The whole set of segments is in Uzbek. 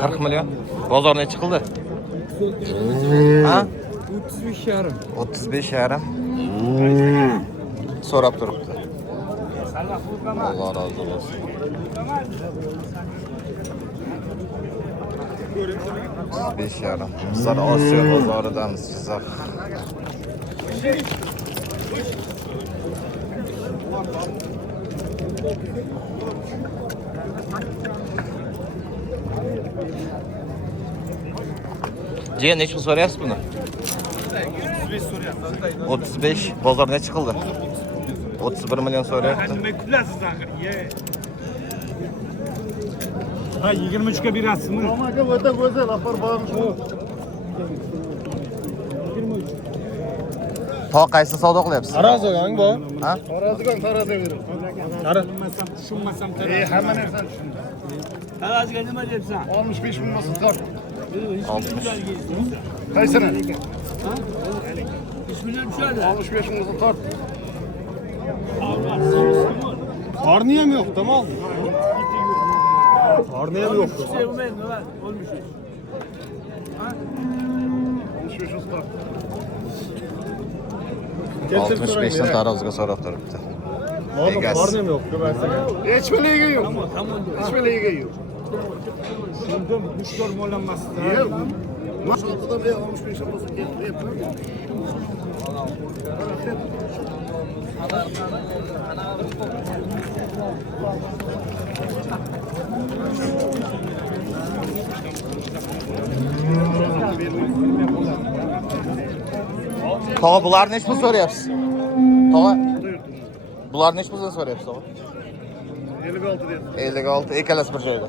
40 milyon. Bozor ne çıkıldı? Ha? 35 yarım. 35 yarım. So'rab turibdi. Alloh rozi bo'lsin. 35 yarım. Bizlar Osiyo bozoridamiz, Jizzax. Cihan neç mi soruyorsun bunu? 35 soruyorsun. 35. Bozor ne çıkıldı? 31 milyon soruyordu. Ha 23'e bir atsın mı? Ama öte güzel apar bağırmış. Ta qaysi savdo qilyapsiz? Tarozi gang bu. Ha? Tarozi gang tarozi verin. Tushunmasam Hamma narsa tushundim. Taroziga nima deyapsan? 65 ming bo'lsa tort. 60. Qaysini? 3 million tushadi. 65 ming bo'lsa tort. Qorni ham yo'q, tamom. Qorni ham yo'q. 65 bo'lsa tort. 65'ten taroziga so'rab turibdi. Qorni ham yo'q. Hech biriga yo'q. Hech biriga yo'q. Shundan 3 dor mo'llanmasdi. Yo'q. Mashallah da 65 bo'lsa ketyapti. Tog'a bularni neç pul so'rayapsiz? Tog'a bularni neç puldan so'rayapsiz tog'a? 56 deyapti. 56. Ikkalasi bir joyda.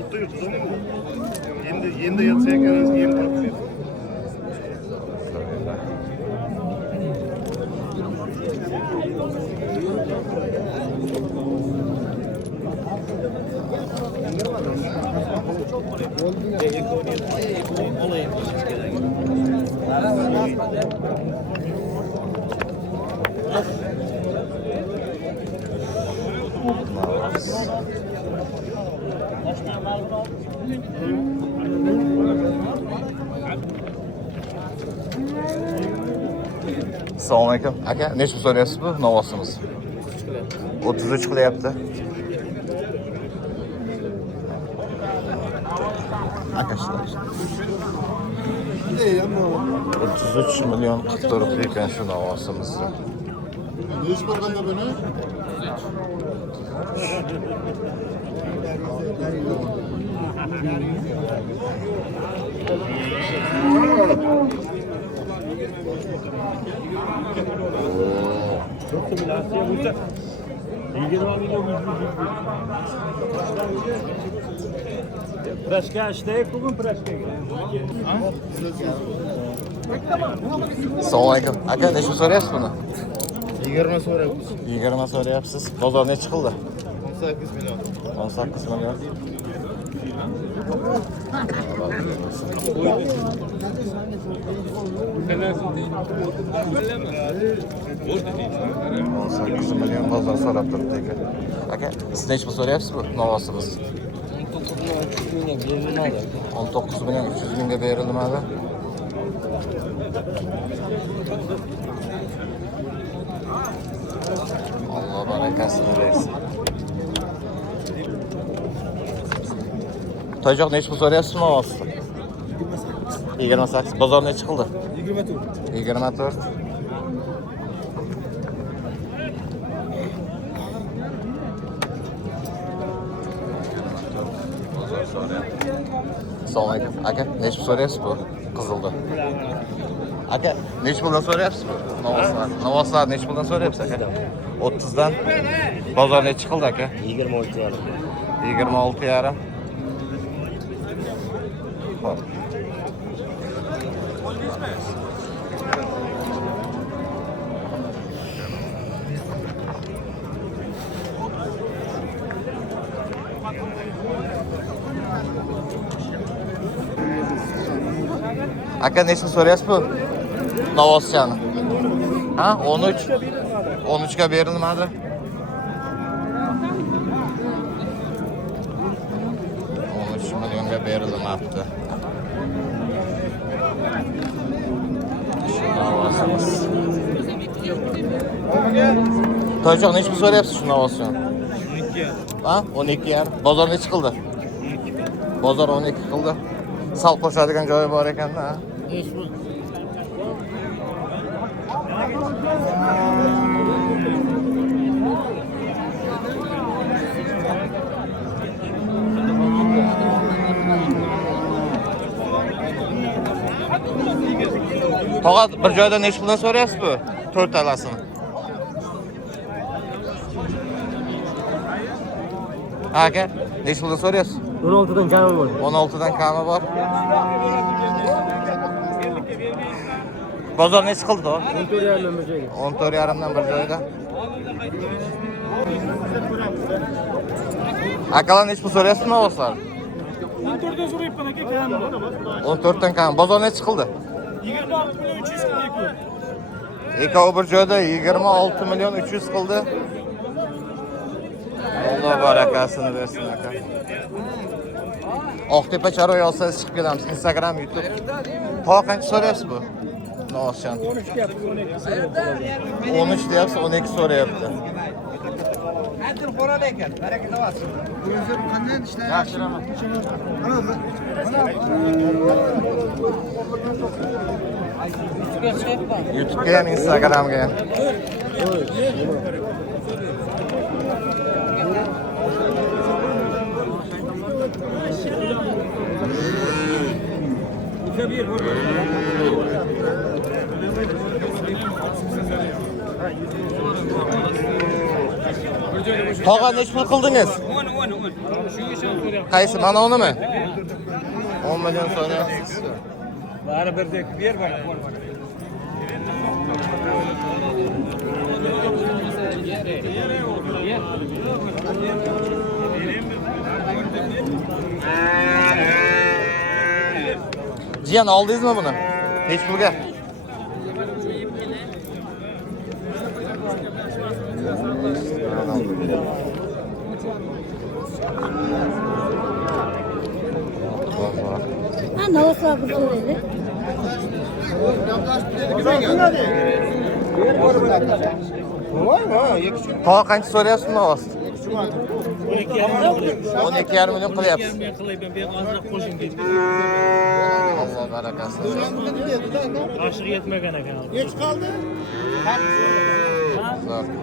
O'tda yurtdimi? Endi yatsa ekan, endi tort. Assalomu alaykum. Aka, necha pul so'rayapsiz bu novosimiz? 33 qilyapti. Aka shunday. 33 milyon qilib turibdi ekan shu novosimizni. Neç bo'lganda buni? Prashka ishtaylik bugun prashkaga. Assalomu alaykum. Aka, necha pul so'rayapsiz buni? 20 so'rayapmiz. 20 so'rayapsiz. Bozor necha chiqildi? 18 million. 18 milyon. Sekiz milyon bozor so'rab turibdi ekan. Aka, siz necha pul so'rayapsiz bu novosimiz? 19 milyon 300 mingga berilmadi. Alloh barakasini bersin. Toyjoq necha pul so'rayapsiz novosini? 28. Bozor necha chiqildi? 24. 24. Assalomu alaykum. Aka, necha pul so'rayapsiz bu qizilda? Aka, necha puldan so'rayapsiz bu novoslar? Novoslar necha puldan so'rayapsiz aka? 30 dan. Bozor necha chiqildi aka? 26 yarim. 26 yarim. Xo'p. Aka necha so'rayapsiz bu novoschani? Ha, 13. 13 ga berilmadi. berilmabdi. Shu navosimiz. To'ychoq nech pul so'rayapsiz shu navosini? 12. Ha? 12,5. Bozor nech qildi? Bozor 12 qildi. Sal qo'shadigan joyi bor ekan-da. Tog'a bir joyda nech puldan so'rayapsiz bu? 4 talasini. Aka, nech puldan so'rayapsiz? 16 dan kami bor. 16 dan kami bor. Bozor nech qildi to? 14,5 bir joyga. 14,5 dan bir joyda. Akalar nech pul so'rayapsiz navoslar? 14 dan so'rayapman aka, kami bor. 14 dan kami. Bozor nech qildi? 26 million 300 qildi. Ikkovi bir joyda 26 million 300 qildi. Alloh barakasini bersin aka. Oqtepa Charoy yozsangiz chiqib kelamiz. Instagram, YouTube. Tog' qancha so'rayapsiz bu? Novoshan. 13 deyapti, 12 so'rayapti. 13 deyapsiz, 12 so'rayapti. YouTube'ga ham, Instagram'ga ham. Tog'a nech pul qildingiz? 10. Qaysi? Mana unimi? 10 million so'rayapsiz. Bari birdek ber bana. Jiyan oldingizmi buni? Nech pulga? Ha, novoslar bir so'raydi. Tog'a qancha so'rayapsiz novos? 12,5 million qilyapsiz. qilayman, ben ozroq qo'shim ketdi. Alloh barakasini bersin. Oshiq yetmagan ekan.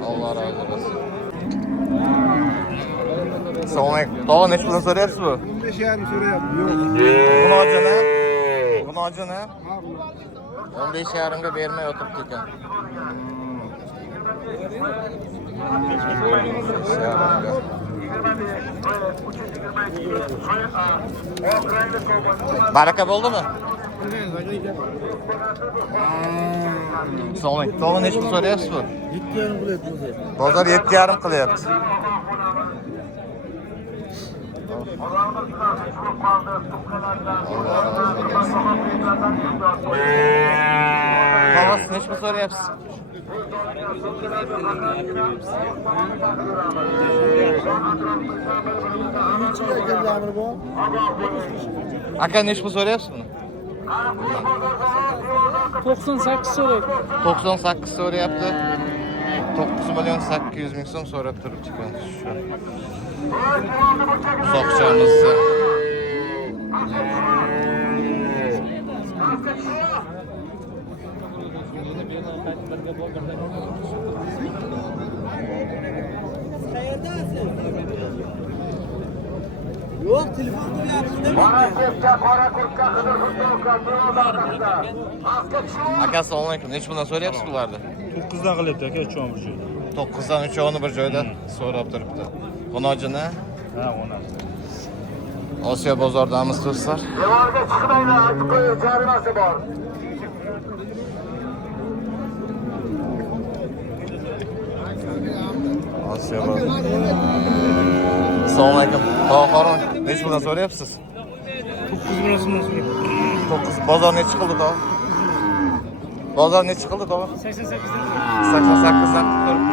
Alloh razı olsun. Assalomu alaykum. Tog'a nech puldan so'rayapsiz bu? 15,5 so'rayapti. Yo'q. Buni ochini? Buni ochini? 15,5 ga bermay o'tiribdi ekan. 15,5 ga. Baraka bo'ldimi? Assalomu alaykum. Tog'a nech pul so'rayapsiz bu? 7,5 qilyapti. Bozor 7,5 qilyapti. Tog'a nech pul so'rayapsiz? Aka nech pul so'rayapsiz buni? 98 so'rayapti. 98 so'rayapti. 9 million 800 ming so'm so'rab turibdi ekan shu. Soqchamizni. Yo'q, telefon qilyapsiz. Aka assalomu alaykum. Nech puldan so'rayapsiz bularni? 9 dan qilyapti aka, 3 bir joyda. 9 dan 3 bir joyda so'rab turibdi. Bunojini Ha, 10. Osiyo bozoridamiz do'stlar. Devorga chiqmaydi, aytib qo'ying, jarimasi bor. Osiyo bozor. Assalomu alaykum. Tog'a Qoron, nech puldan so'rayapsiz? 9 million so'mdan so'rayapti. 9. Bozor nech qildi tog'a? Bozor nech qildi tog'a? 88 dan. 88 dan turibdi.